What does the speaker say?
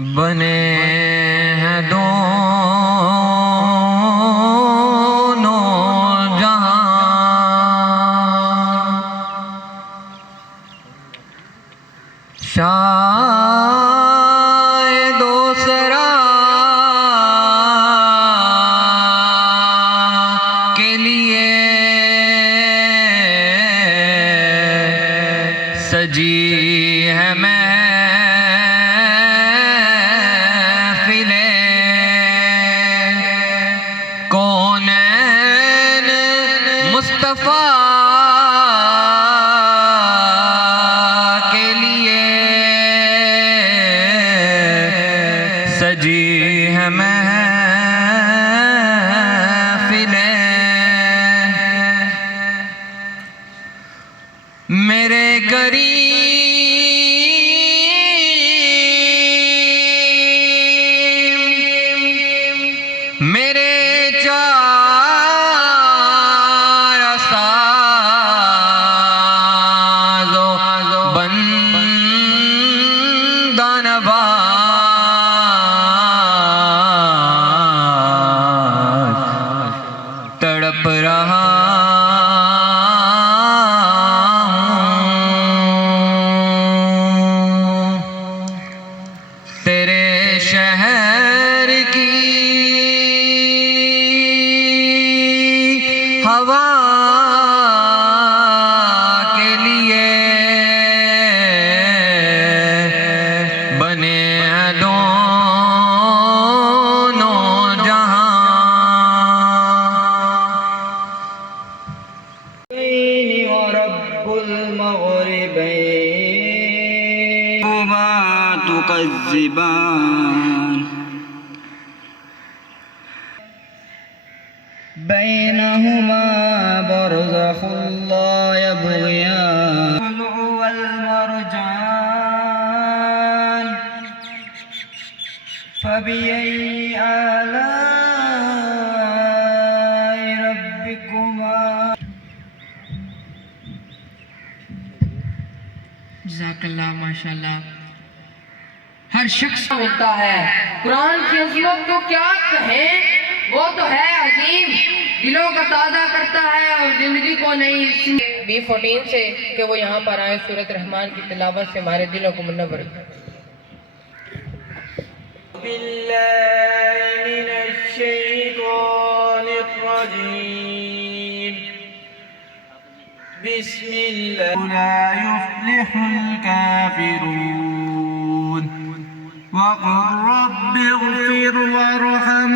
بنے ہیں دونوں جہاں، شاید و سرا کے لیے سجی ہے محفلیں، کونین مصطفیٰ کے لیے سجی ہے محفلیں، میرے کریم میرے چار ساز و بندہ نواز، تڑپ رہا تیرے شہر کی ہوا کے لیے بنے ہیں دونوں جہاں، ورب المغربين وما تكذبان بينهما برزخ لا يبغيان اللؤلؤ والمرجان فبأي آلاء ربكما جزاک اللہ، ماشاءاللہ۔ ہر شخص ہوتا ہے، قرآن کی عظمت کو کیا کہیں، وہ تو ہے عظیم، دلوں کا تازہ کرتا ہے اور زندگی کو نئی B14 سے کہ وہ یہاں پر آئے سورۃ رحمان کی تلاوت سے ہمارے دلوں کو منور کریں۔ بالله من الشيطان الرجيم بسم الله لا يفلح الكافرون وقل رب اغفر وارحم